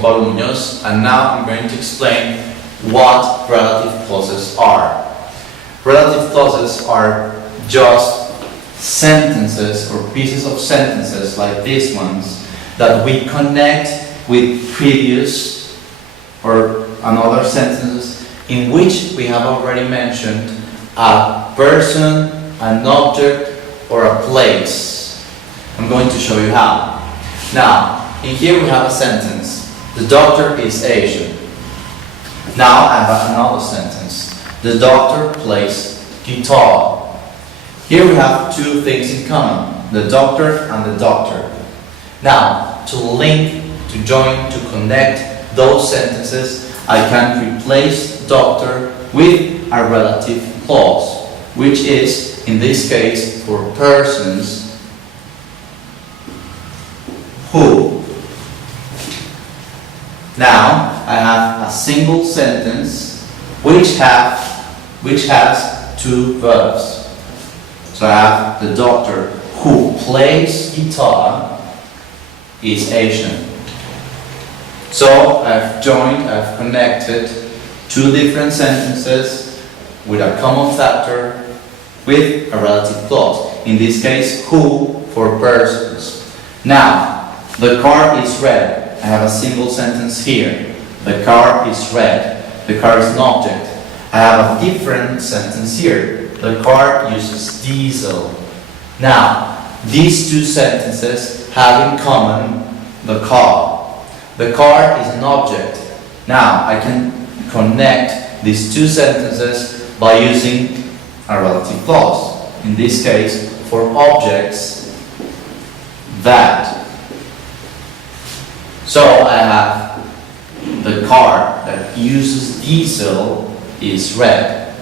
Juan Pablo Muñoz, and now I'm going to explain what relative clauses are. Relative clauses are just sentences or pieces of sentences like these ones that we connect with previous or another sentences in which we have already mentioned a person, an object, or a place. I'm going to show you how. Now, in here we have a sentence. The doctor is Asian. Now I have another sentence. The doctor plays guitar. Here we have two things in common. The doctor and the doctor. Now, to link, to join, to connect those sentences, I can replace doctor with a relative clause, which is, in this case, for persons who. Now I have a single sentence which has two verbs. So I have the doctor who plays guitar is Asian. So I've connected two different sentences with a common factor with a relative clause. In this case, who for persons. Now, the car is red. I have a single sentence here. The car is red. The car is an object. I have a different sentence here. The car uses diesel. Now, these two sentences have in common the car. The car is an object. Now, I can connect these two sentences by using a relative clause. In this case, for objects, that. So I have the car that uses diesel is red.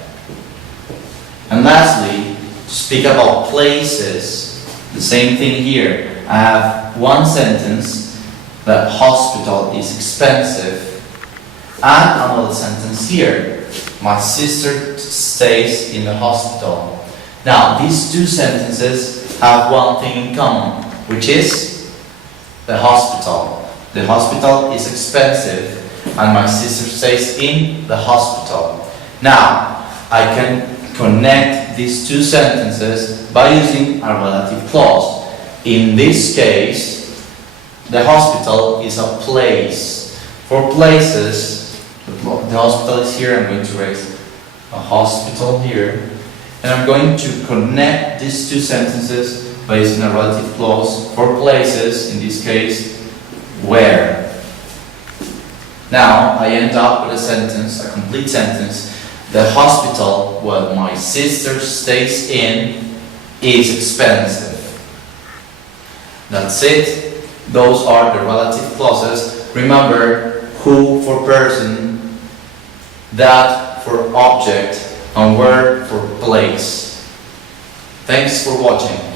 And lastly, to speak about places, the same thing here. I have one sentence that hospital is expensive, and another sentence here. My sister stays in the hospital. Now, these two sentences have one thing in common, which is the hospital. The hospital is expensive, and my sister stays in the hospital. Now, I can connect these two sentences by using a relative clause. In this case, the hospital is a place. For places, the hospital is here. I'm going to raise a hospital here. And I'm going to connect these two sentences by using a relative clause. For places, in this case, where. Now I end up with a sentence, a complete sentence. The hospital where my sister stays in is expensive. That's it. Those are the relative clauses. Remember, who for person, that for object, and where for place. Thanks for watching.